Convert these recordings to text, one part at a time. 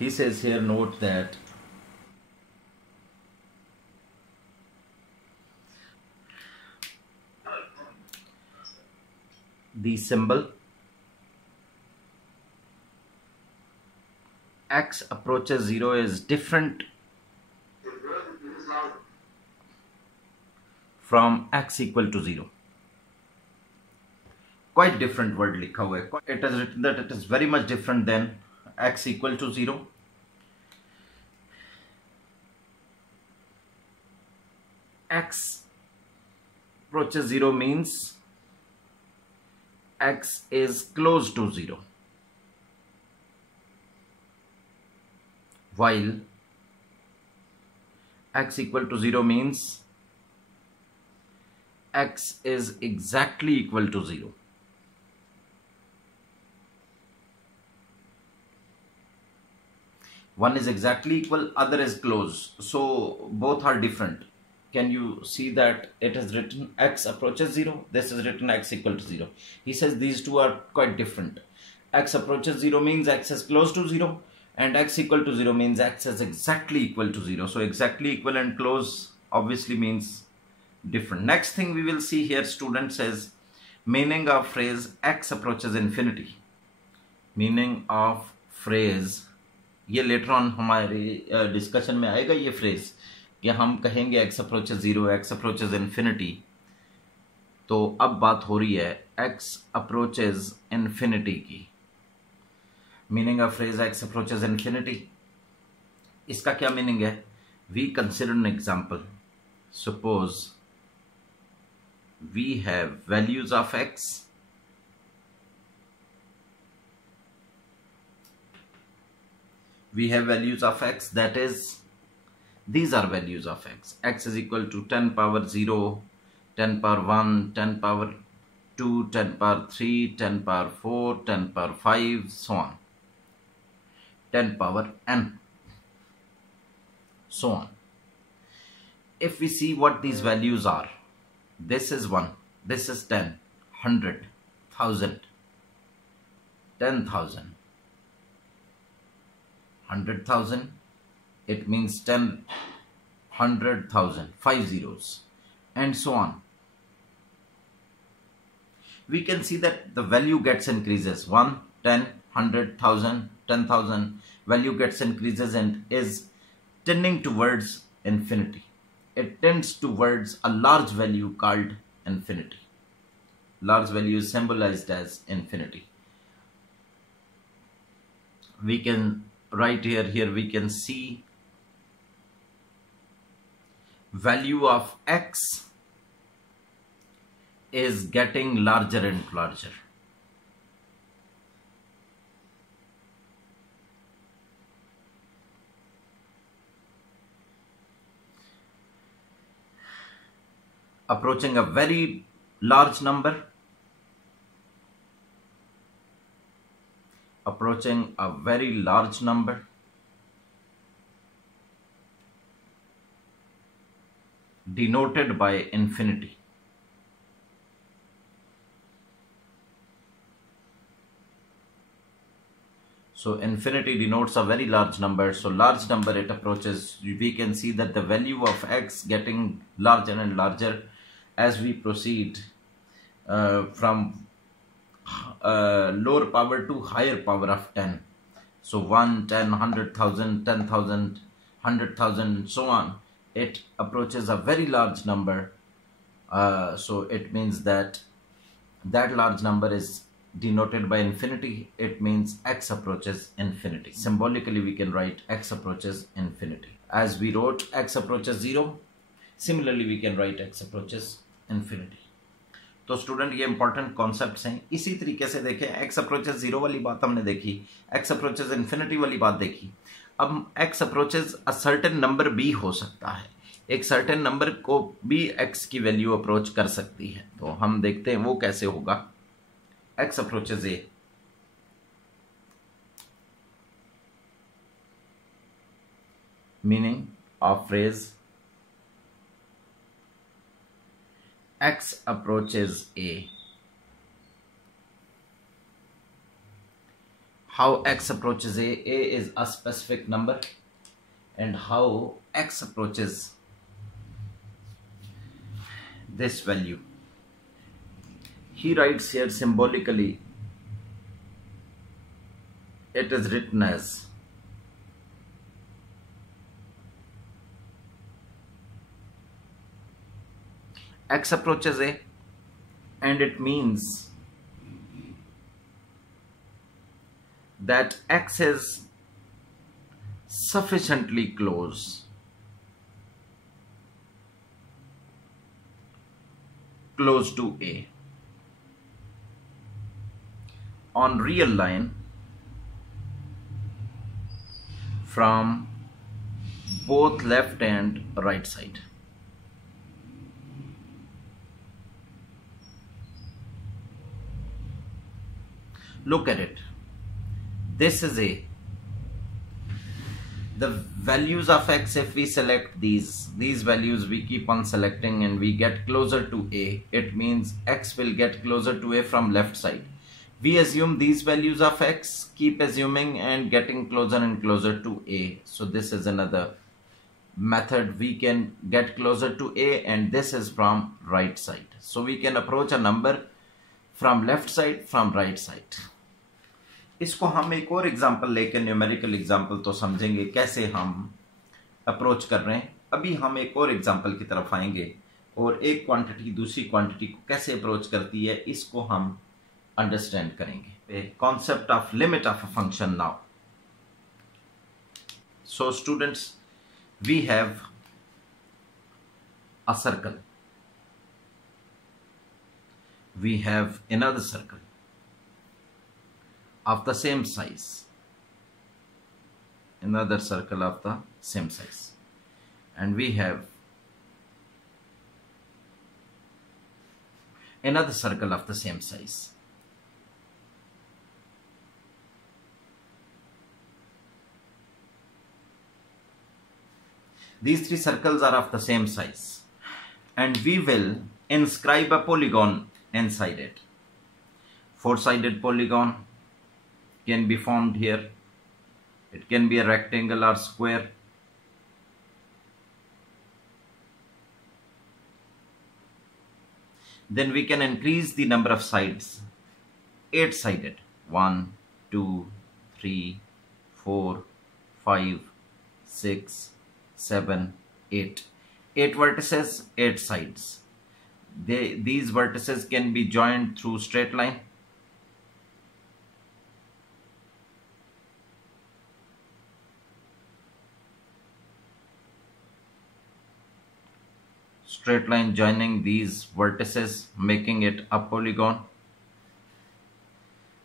he says here, note that the symbol x approaches 0 is different from x equal to 0. Quite different word लिखा हुआ है. It is written that it is very much different than x equal to 0. X approaches 0 means x is close to 0, while x equal to 0 means x is exactly equal to 0. One is exactly equal, other is close. So both are different. Can you see that it is written x approaches 0? This is written x equal to 0. He says these two are quite different. X approaches 0 means x is close to 0, and x equal to 0 means x is exactly equal to 0. So exactly equal and close obviously means different. Next thing we will see here, student says meaning of phrase x approaches infinity. Meaning of phrase, ये later on हमारे discussion में आएगा ये phrase कि हम कहेंगे x approaches 0, x approaches infinity. तो अब बात हो रही है x अप्रोचेस इन्फिनिटी की. Meaning of phrase x approaches infinity, इसका क्या मीनिंग है? We consider an example. Suppose we have values of x. We have values of x, that is, these are values of x. X is equal to 10 power 0, 10 power 1, 10 power 2, 10 power 3, 10 power 4, 10 power 5, so on. 10 power n, so on. If we see what these values are, this is 1, this is 10, 100, 1000, 10,000. 100,000, it means 10, 100,000, 5 zeros, and so on. We can see that the value gets increases. 1, 10, 100,000, 10,000, value gets increases and is tending towards infinity. It tends towards a large value called infinity. Large value is symbolized as infinity. We can right here we can see value of x is getting larger and larger. Approaching a very large number. Approaching a very large number. Denoted by infinity. So infinity denotes a very large number. So large number it approaches. We can see that the value of x getting larger and larger as we proceed from lower power to higher power of 10. So 1, 10, 100,000, 10,000, 100,000, so on. It approaches a very large number. So it means that large number is denoted by infinity. It means x approaches infinity. Symbolically we can write x approaches infinity. As we wrote x approaches 0, similarly we can write x approaches infinity. तो स्टूडेंट ये important concepts हैं. इसी तरीके से देखें, x approaches 0 वाली बात हमने देखी, x अप्रोचेस इन्फिनिटी वाली बात देखी. अब x approaches a certain number भी हो सकता है. एक सर्टेन नंबर को भी x की वैल्यू अप्रोच कर सकती है. तो हम देखते हैं वो कैसे होगा. x approaches a. Meaning of phrase x approaches a. how x approaches a is a specific number, and how x approaches this value. He writes here symbolically, it is written as x approaches a, and it means that x is sufficiently close to a. On real line from both left and right side. Look at it. This is a. The values of x, if we select these values, we keep on selecting and we get closer to a, it means x will get closer to a from left side. We assume these values of x, keep assuming and getting closer and closer to a. So this is another method we can get closer to a, and this is from right side. So we can approach a number from left side, from right side. इसको हम एक और एग्जाम्पल लेकर numerical example तो समझेंगे कैसे हम अप्रोच कर रहे हैं. अभी हम एक और एग्जाम्पल की तरफ आएंगे और एक क्वांटिटी दूसरी क्वांटिटी को कैसे अप्रोच करती है इसको हम अंडरस्टैंड करेंगे. Concept of limit of a function now. So students, we have a circle, we have another circle of the same size, another circle of the same size, and we have another circle of the same size. These three circles are of the same size, and we will inscribe a polygon inside it. Four-sided polygon can be formed here. It can be a rectangle or square. Then we can increase the number of sides. 8-sided. 1, 2, 3, 4, 5, 6, 7, 8. 8 vertices, 8 sides. These vertices can be joined through straight line. Straight line joining these vertices, making it a polygon.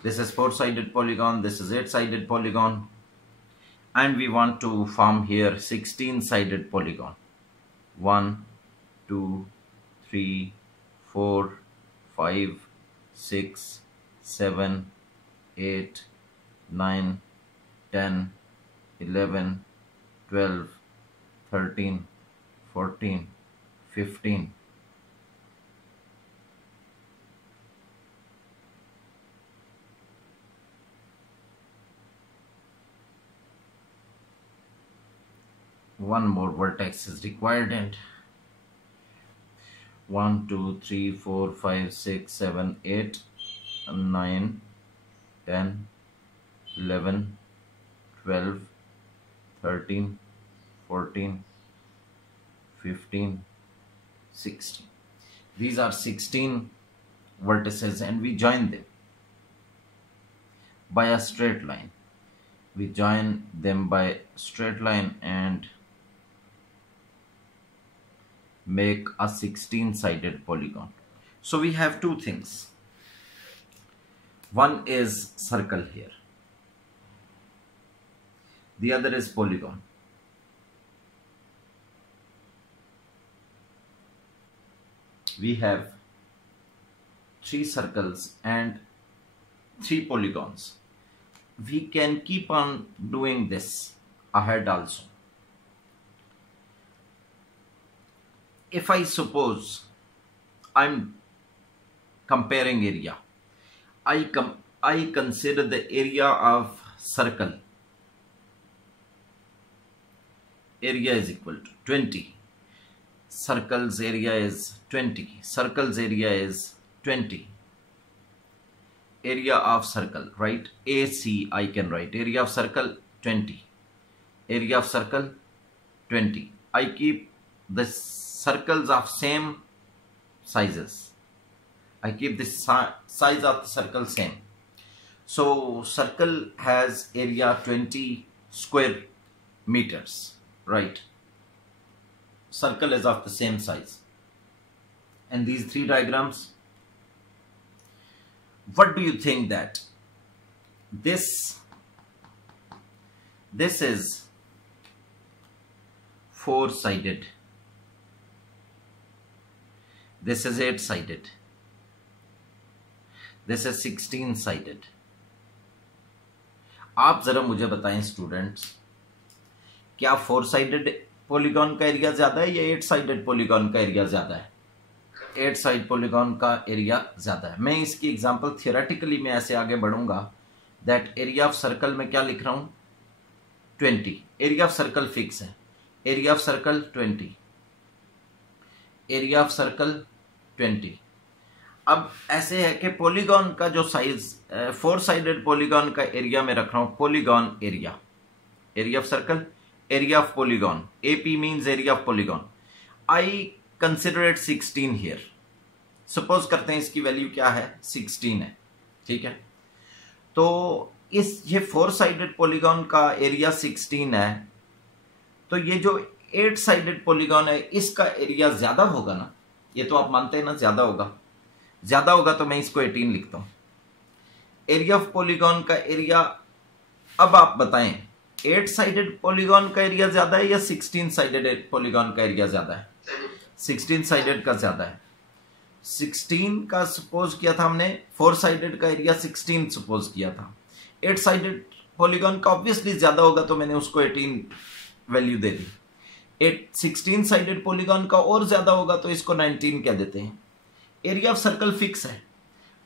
This is 4-sided polygon, this is 8-sided polygon, and we want to form here 16-sided polygon. 1, 2, 3, 4, 5, 6, 7, 8, 9, 10, 11, 12, 13, 14, 15. One more vertex is required, and 1, 2, 3, 4, 5, 6, 7, 8, 9, 10, 11, 12, 13, 14, 15, 16. These are 16 vertices, and we join them by a straight line. We join them by straight line and make a 16-sided polygon. So we have two things. One is circle here. The other is polygon. We have 3 circles and 3 polygons. We can keep on doing this ahead also. If I suppose I'm comparing area, I consider the area of circle. Area is equal to 20. Circle's area is 20. Circle's area is 20. Area of circle, right? AC I can write. Area of circle 20. Area of circle 20. I keep the circles of same sizes. I keep the size of the circle same. So circle has area 20 square meters, right? Circle is of the same size. And these three diagrams, what do you think that this is 4-sided, this is 8-sided, this is 16-sided. आप जरा मुझे बताएं स्टूडेंट्स, क्या 4-साइडेड पॉलीगॉन का एरिया ज्यादा है या 8-साइडेड पॉलीगॉन का एरिया ज्यादा है? 8-साइड पॉलीगॉन का एरिया ज्यादा है. मैं इसकी एग्जांपल थियोरेटिकली में ऐसे आगे बढ़ूंगा दैट एरिया ऑफ सर्कल में क्या लिख रहा हूं 20. एरिया ऑफ सर्कल फिक्स है. Area of circle 20. Area of circle 20. अब ऐसे है कि पॉलीगॉन का जो साइज 4-साइडेड पॉलीगॉन का एरिया में रख रहा हूं polygon area. Area of circle, area of polygon. AP means area of polygon. I consider it 16 here. Suppose करते हैं इसकी वैल्यू क्या है 16 है. ठीक है, तो इस ये 4-साइडेड पॉलीगॉन का एरिया 16 है, तो ये जो 8-साइडेड पॉलीगॉन है इसका एरिया ज्यादा होगा ना. ये तो आप मानते हैं ना ज्यादा होगा. ज्यादा होगा तो मैं इसको 18 लिखता हूं. एरिया ऑफ पॉलीगॉन का एरिया, अब आप बताएं 8-साइडेड पॉलीगॉन का एरिया ज्यादा है या 16-साइडेड पॉलीगॉन का एरिया ज्यादा है? 16-साइडेड का ज्यादा है. 16 का सपोज किया था हमने, 4-साइडेड का एरिया 16 सपोज किया था. 8-साइडेड पॉलीगॉन का ऑब्वियसली ज्यादा होगा तो मैंने उसको 18 वैल्यू दे दी. 16-साइडेड पॉलीगॉन का और ज्यादा होगा तो इसको 19 कह देते हैं. एरिया ऑफ सर्कल फिक्स है.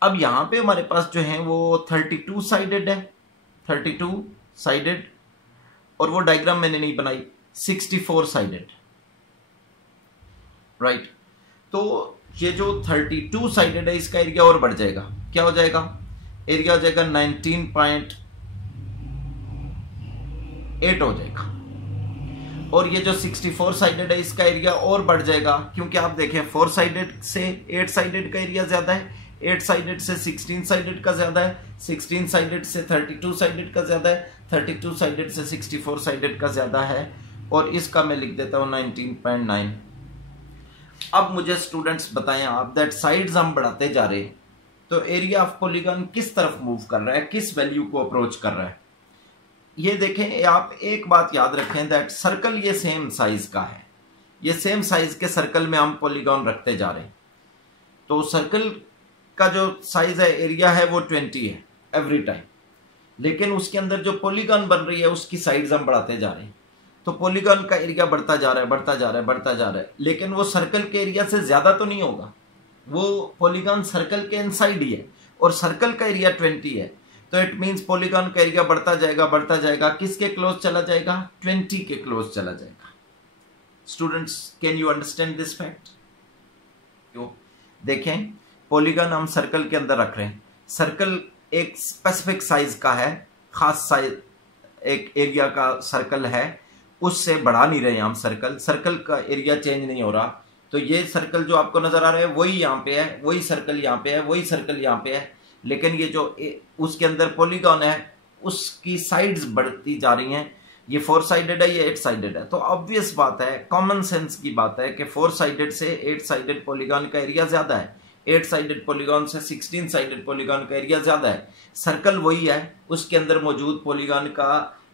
अब यहां पे हमारे पास जो है वो 32-साइडेड है, 32-साइडेड, और वो डायग्राम मैंने नहीं बनाई. 64-साइडेड, राइट. तो ये जो 32-साइडेड है इसका एरिया और बढ़ जाएगा. क्या हो जाएगा? एरिया हो जाएगा 19.8 हो जाएगा. और ये जो 64-साइडेड है इसका एरिया और बढ़ जाएगा, क्योंकि आप देखें 4-साइडेड से 8-साइडेड का एरिया ज्यादा है, 8-साइडेड से 16-साइडेड का ज्यादा है, 16-साइडेड से 32-साइडेड का ज्यादा है, 32-साइडेड से 64-साइडेड का ज्यादा है, और इसका मैं लिख देता हूं 19.9. अब मुझे स्टूडेंट्स बताएं आप, दैट साइड्स हम बढ़ाते जा रहे हैं तो एरिया ऑफ पॉलीगॉन किस तरफ मूव कर रहा है, किस वैल्यू को अप्रोच कर रहा है? ये देखें, आप एक बात याद रखें दैट सर्कल ये सेम साइज का है. ये सेम साइज के सर्कल में हम पॉलीगॉन रखते जा रहे हैं. तो सर्कल का जो साइज है, एरिया है, वो 20 है एवरी टाइम, लेकिन उसके अंदर जो पॉलीगॉन बन रही है उसकी साइड्स हम बढ़ाते जा रहे हैं. तो पॉलीगॉन का एरिया बढ़ता जा रहा है, बढ़ता जा रहा है, बढ़ता जा रहा है, लेकिन वो सर्कल के एरिया से ज्यादा तो नहीं होगा. वो पॉलीगॉन सर्कल के इनसाइड ही है और सर्कल का एरिया 20 है. तो इट मींस पॉलीगॉन का एरिया बढ़ता जाएगा, बढ़ता जाएगा. किसके क्लोज चला जाएगा? 20 के क्लोज चला जाएगा. Students, can you understand this fact? क्यों? देखें, पॉलीगॉन हम सर्कल के अंदर रख रहे हैं. सर्कल एक स्पेसिफिक साइज का है, खास साइज, एक एरिया का सर्कल है, उससे बढ़ा नहीं रहे हम. सर्कल का एरिया चेंज नहीं हो रहा. तो ये सर्कल जो आपको नजर आ रहा है वही यहाँ पे है, वही सर्कल यहाँ पे है, वही सर्कल यहाँ पे है, लेकिन ये जो उसके अंदर पॉलीगॉन है उसकी साइड्स बढ़ती जा रही हैं. ये 4-साइडेड है, ये 8-साइडेड है. तो ऑब्वियस बात है, कॉमन सेंस की बात है कि 4-साइडेड से 8-साइडेड पॉलीगॉन का एरिया ज्यादा है, 8-साइडेड पॉलीगॉन से 16-साइडेड पॉलीगॉन का एरिया ज्यादा है. सर्कल वही है, उसके अंदर मौजूद पॉलीगॉन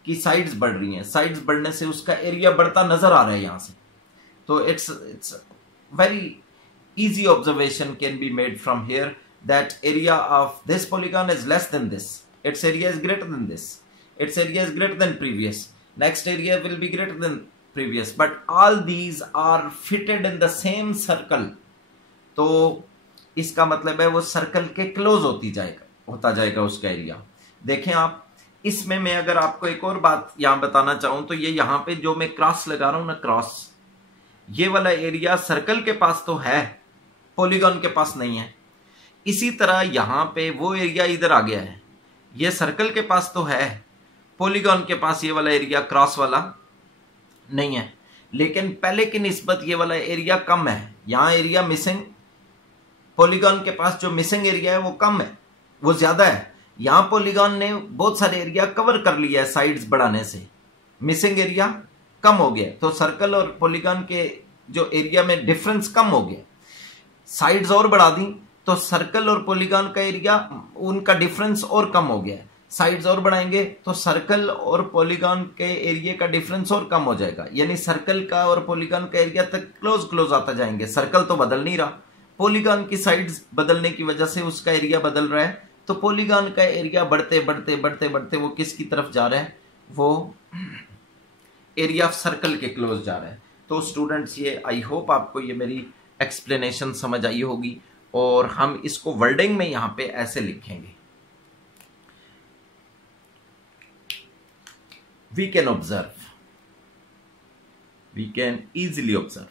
की साइड्स बढ़ रही हैं. साइड्स बढ़ने से उसका एरिया बढ़ता नजर आ रहा है यहां से. तो it's very easy observation can be made from here that area of this polygon is less than this, its area is greater than this, its area is greater than previous, next area will be greater than previous, but all these are fitted in the same circle. तो इसका मतलब है वो सर्कल के क्लोज होती जाएगा, होता जाएगा उसका एरिया। देखें आप, इसमें मैं अगर आपको एक और बात यहां बताना चाहूं तो ये यहां पे जो मैं क्रॉस लगा रहा हूं ना, क्रॉस, ये वाला एरिया सर्कल के पास तो है, पॉलीगॉन के पास नहीं है। इसी तरह यहां पे वो एरिया इधर आ गया है, ये सर्कल के पास तो है, पॉलीगॉन के पास ये वाला एरिया क्रॉस वाला नहीं है। लेकिन पहले की निस्बत ये वाला एरिया कम है, यहां एरिया मिसिंग, पॉलीगॉन के पास जो मिसिंग एरिया है वो कम है, वो ज्यादा है। यहां पॉलीगॉन ने बहुत सारे एरिया कवर कर लिया है साइड्स बढ़ाने से, मिसिंग एरिया कम हो गया, तो सर्कल और पॉलीगॉन के जो एरिया में डिफरेंस कम हो गया। साइड्स और बढ़ा दी तो सर्कल और पॉलीगॉन का एरिया, उनका डिफरेंस और कम हो गया। साइड्स और बढ़ाएंगे तो सर्कल और पॉलीगॉन के एरिया का डिफरेंस और कम हो जाएगा, यानी सर्कल का और पॉलीगॉन का एरिया तक क्लोज आता जाएंगे। सर्कल तो बदल नहीं रहा, पॉलीगॉन की साइड्स बदलने की वजह से उसका एरिया बदल रहा है, तो पॉलीगॉन का एरिया बढ़ते बढ़ते बढ़ते बढ़ते वो किसकी तरफ जा रहा है, वो एरिया ऑफ सर्कल के क्लोज जा रहा है। तो स्टूडेंट्स, ये आई होप आपको ये मेरी एक्सप्लेनेशन समझ आई होगी, और हम इसको वर्डिंग में यहां पे ऐसे लिखेंगे, we can observe, we can easily observe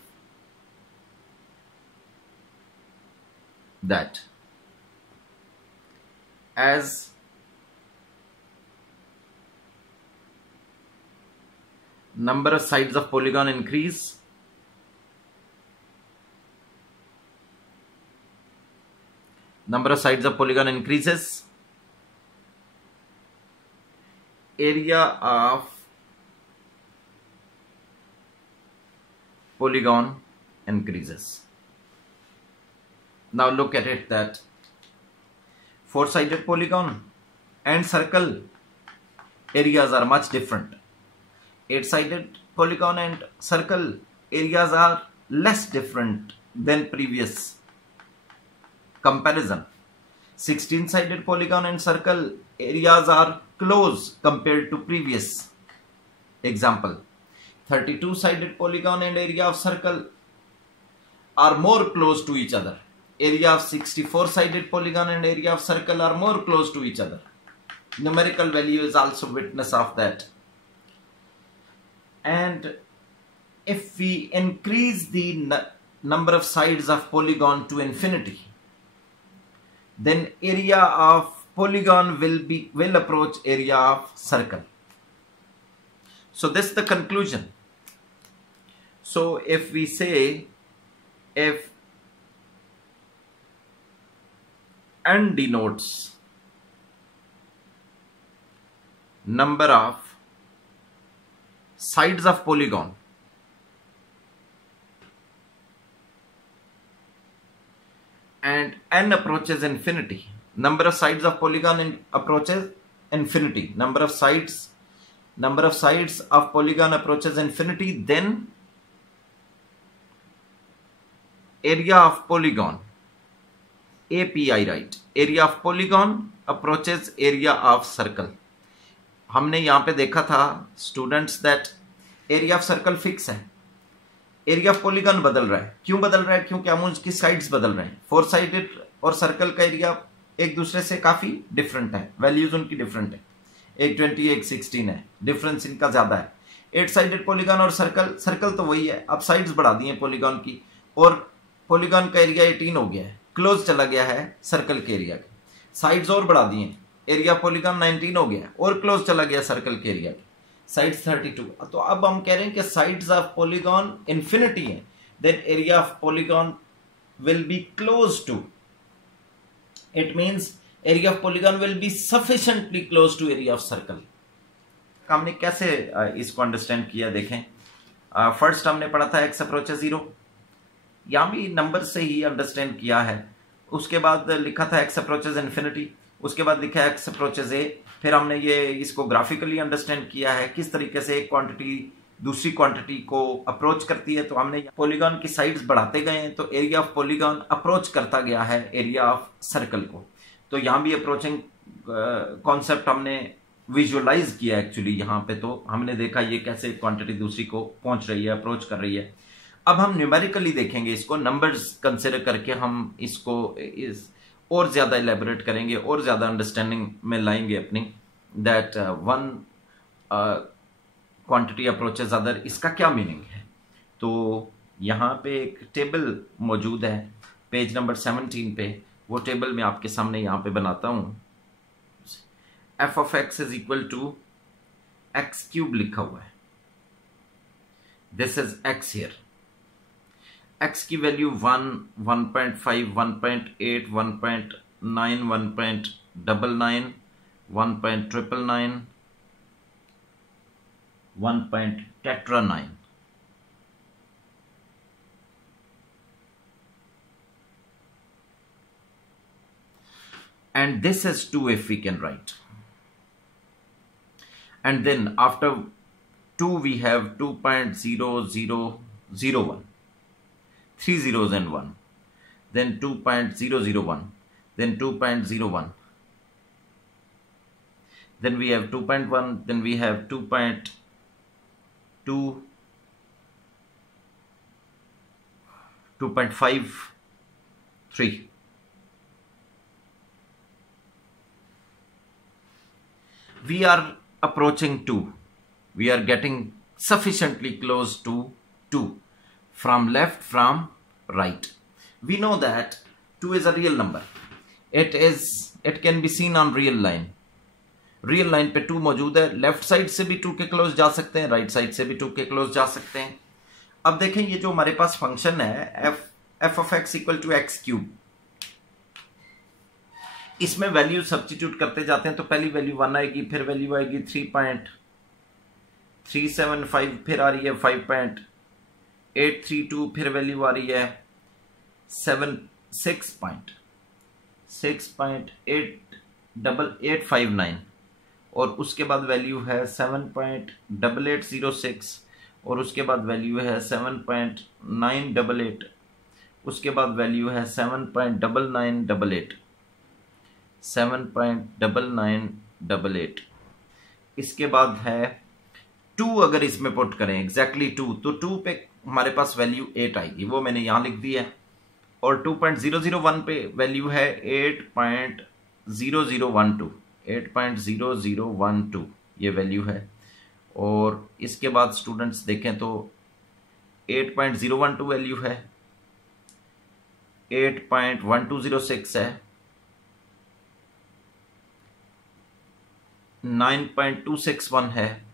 that as number of sides of polygon increase, number of sides of polygon increases, area of polygon increases. Now look at it that four-sided polygon and circle areas are much different. Eight-sided polygon and circle areas are less different than previous comparison. 16-sided polygon and circle areas are close compared to previous example. 32-sided polygon and area of circle are more close to each other. Area of 64-sided polygon and area of circle are more close to each other. Numerical value is also witness of that. And if we increase the number of sides of polygon to infinity, then area of polygon will approach area of circle. So this is the conclusion. So if we say, if n denotes number of sides of polygon, and n approaches infinity, number of sides of polygon approaches infinity, number of sides of polygon approaches infinity, then area of polygon, API, right, area of polygon approaches area of circle. हमने यहां पे देखा था students that area of circle fix है, area of polygon बदल रहा है। क्यों बदल रहा है? क्योंकि हम उसकी साइड्स बदल रहे हैं। फोर साइडेड और सर्कल का एरिया एक दूसरे से काफी डिफरेंट है, वैल्यूज उनकी डिफरेंट है, एक 20 एक 16 है, डिफरेंस इनका ज्यादा है। 8 साइडेड पॉलीगॉन और सर्कल तो वही है, अब साइड्स बढ़ा दी है पॉलीगॉन की, और पॉलीगॉन का एरिया 18 हो गया है, क्लोज चला गया है सर्कल के एरिया के। साइड्स और बढ़ा दी है, एरिया पॉलीगॉन 19 हो गया और क्लोज चला गया सर्कल के एरिया के, साइड्स 32। तो अब हम कह रहे हैं कि साइड्स ऑफ पॉलीगॉन इंफिनिटी है, then area of polygon will be close to, it means area of polygon will be sufficiently close to area of circle. हमने कैसे इसको अंडरस्टैंड किया देखें। फर्स्ट हमने पढ़ा था एक्स अप्रोचेस 0, यहां भी नंबर से ही अंडरस्टैंड किया है। उसके बाद लिखा था एक्स अप्रोचेस इन्फिनिटी, उसके बाद लिखा एक्स अप्रोचेस ए। फिर हमने ये इसको ग्राफिकली अंडरस्टैंड किया है किस तरीके से एक क्वांटिटी दूसरी क्वांटिटी को अप्रोच करती है। तो हमने पॉलीगॉन की साइड्स बढ़ाते गए हैं तो एरिया ऑफ पॉलीगॉन अप्रोच करता गया है एरिया ऑफ सर्कल को। तो यहां भी अप्रोचिंग कॉन्सेप्ट हमने विजुअलाइज किया एक्चुअली यहां पे। तो हमने देखा ये कैसे क्वांटिटी दूसरी को पहुंच रही है, अप्रोच कर रही है। अब हम न्यूमेरिकली देखेंगे इसको, नंबर्स कंसिडर करके हम इसको और ज़्यादा इलेबोरेट करेंगे और ज़्यादा अंडरस्टैंडिंग में लाएंगे अपनी, that one quantity approaches other, इसका क्या मीनिंग है। तो यहाँ पे एक टेबल मौजूद है पेज नंबर 17 पे, वो टेबल मैं आपके सामने यहाँ पे बनाता हूँ। F of X is equal to X cube लिखा हुआ है, this is X here. X की value 1, 1.5, 1.8, 1.9, 1.99, 1.999, 1.9. And this is 2 if we can write. And then after 2 we have 2.0001, 3 zeros and 1, then 2.001, then 2.01, then we have 2.1, then we have 2.2, 2.5, 3. We are approaching 2. We are getting sufficiently close to 2 from left, from right. We know that 2 is a real number. It can be seen on real line. Real line पे 2 मौजूद है, left side से भी 2 के क्लोज जा सकते हैं, right side से भी 2 के क्लोज जा सकते हैं। अब देखें ये जो हमारे पास फंक्शन है F of X equal to X cube, इसमें वैल्यू सब्स्टिट्यूट करते जाते हैं तो पहली वैल्यू 1 आएगी, फिर वैल्यू आएगी 3.375, फिर आ रही है 5.832, फिर वैल्यू आ रही है 6.8859 और उसके बाद वैल्यू है 7.8806 और उसके बाद वैल्यू है 7.988, उसके बाद वैल्यू है 7.9988, 7.9988, इसके बाद है 2। अगर इसमें पुट करें एग्जैक्टली 2 तो 2 पे हमारे पास वैल्यू 8 आएगी, वो मैंने यहां लिख दी है। और 2.001 पे वैल्यू है 8.0012, 8.0012 ये वैल्यू है। और इसके बाद स्टूडेंट्स देखें तो 8.012 वैल्यू है, 8.1206 है, 9.261 है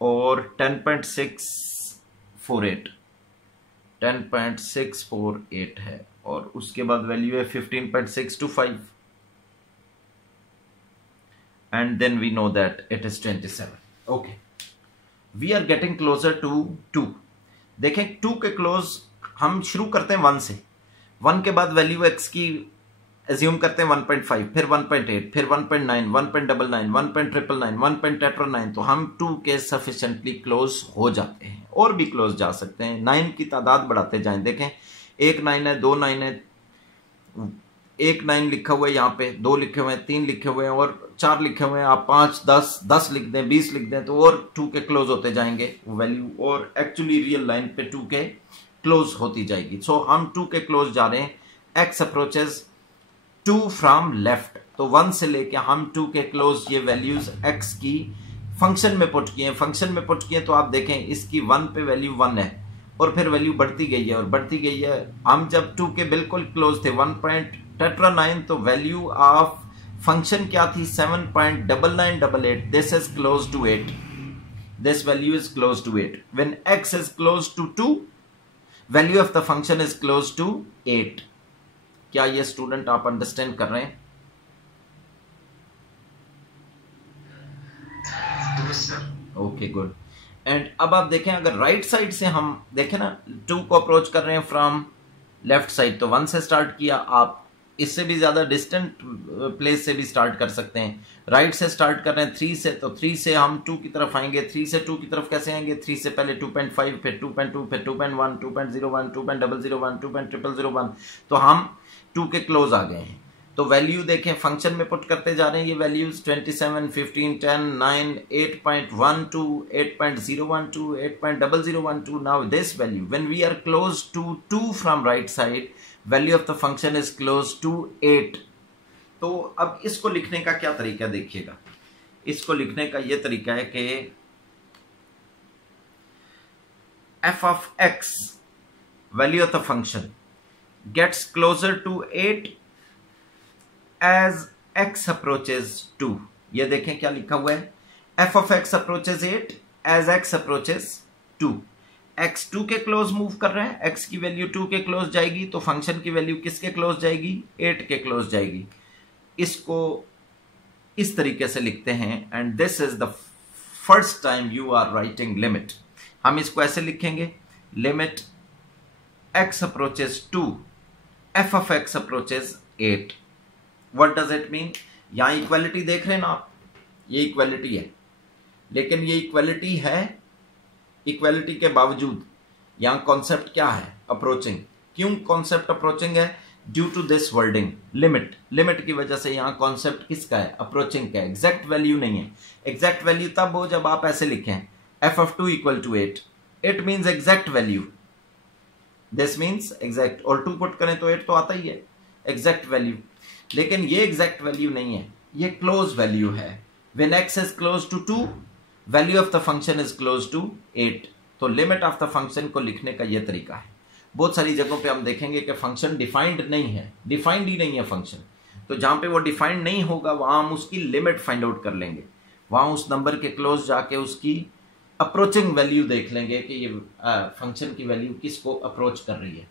और 10.648 है और उसके बाद वैल्यू है 15.625 and then we know that it is 27. Okay, we are getting closer to 2. देखें 2 के क्लोज हम शुरू करते हैं 1 से, 1 के बाद वैल्यू x की एज्यूम करते हैं 1.5, फिर 1.8, फिर 1.9, 1.99, 1.999, 1.9, तो हम 2 के सफिशिएंटली क्लोज हो जाते हैं और भी क्लोज जा सकते हैं। 9 की तादाद बढ़ाते जाएं, देखें 1 9 है, 2 9 है, 1 9 लिखा हुआ है यहाँ पे, 2 लिखे हुए हैं, 3 लिखे हुए हैं और 4 लिखे हुए हैं। आप 5 10 लिख दें, 20 लिख दें तो और 2 के क्लोज होते जाएंगे वैल्यू, और एक्चुअली रियल लाइन पे 2 के क्लोज होती जाएगी। सो हम 2 के क्लोज जा रहे हैं। एक्स अप्रोचेज 2 फ्रॉम लेफ्ट, तो 1 से लेके हम 2 के क्लोज ये वैल्यूज x की फंक्शन में पुट किए, फंक्शन में पुट किए तो आप देखें इसकी 1 पे वैल्यू 1 है और फिर वैल्यू बढ़ती गई है और बढ़ती गई है। हम जब 2 के बिल्कुल क्लोज थे 1.9 तो वैल्यू ऑफ फंक्शन क्या थी 7.9988, this is close to 8, this value is close to 8। When x is close to 2 value of the function is close to 8। क्या ये स्टूडेंट आप अंडरस्टैंड कर रहे हैं? Okay good. एंड अब आप देखें अगर राइट साइड से हम देखें ना 2 को अप्रोच कर रहे हैं फ्रॉम लेफ्ट साइड, तो 1 से स्टार्ट किया, आप इससे भी ज्यादा डिस्टेंट प्लेस से भी स्टार्ट कर सकते हैं। राइट से स्टार्ट कर रहे हैं 3 से, तो 3 से हम 2 की तरफ आएंगे। 3 से 2 की तरफ कैसे आएंगे? 3 से पहले 2.5, फिर 2.2, फिर 2.1, 2.01, 2.001, 2.001, तो हम 2 के क्लोज आ गए हैं। तो वैल्यू देखें, फंक्शन में पुट करते जा रहे हैं ये वैल्यूज 27, 15, 10, 9, 8.12, 8.012, 8.0012. Now this value, when we are close to 2 from right side, value of the function is close to 8. तो अब इसको लिखने का क्या तरीका देखिएगा। इसको लिखने का ये तरीका है कि f of x, value of the function, gets closer to 8 as x approaches 2. ये देखें क्या लिखा हुआ है, f of x approaches 8 as x approaches 2. x 2 के क्लोज मूव कर रहे हैं, x की वैल्यू 2 के क्लोज जाएगी तो फंक्शन की वैल्यू किसके क्लोज जाएगी, 8 के क्लोज जाएगी। इसको इस तरीके से लिखते हैं, and this is the first time you are writing limit. हम इसको ऐसे लिखेंगे, limit x approaches 2, f of x approaches 8. What does it mean? यहां इक्वालिटी देख रहे हैं ना आप, ये इक्वालिटी है, लेकिन ये इक्वालिटी है, इक्वालिटी के बावजूद यहां कॉन्सेप्ट क्या है, अप्रोचिंग। क्यों कॉन्सेप्ट अप्रोचिंग है? Due to this wording limit. Limit की वजह से यहां कॉन्सेप्ट किसका है, अप्रोचिंग का है, एग्जैक्ट वैल्यू नहीं है। एग्जैक्ट वैल्यू तब हो जब आप ऐसे लिखें f of 2 equal to 8. It means exact value. This means exact, और 2 पुट करें तो 8 तो आता ही है, एग्जैक्ट वैल्यू। लेकिन ये एग्जैक्ट वैल्यू नहीं है, ये क्लोज वैल्यू है। When x is close to 2, value of the function is close to 8. तो लिमिट ऑफ द फंक्शन को लिखने का ये तरीका है। बहुत सारी जगहों पे हम देखेंगे कि फंक्शन डिफाइंड नहीं है, डिफाइंड ही नहीं है फंक्शन, तो जहां पे वो डिफाइंड नहीं होगा वहां हम उसकी लिमिट फाइंड आउट कर लेंगे, वहां उस नंबर के क्लोज जाके उसकी अप्रोचिंग वैल्यू देख लेंगे कि ये फंक्शन की वैल्यू किसको अप्रोच कर रही है।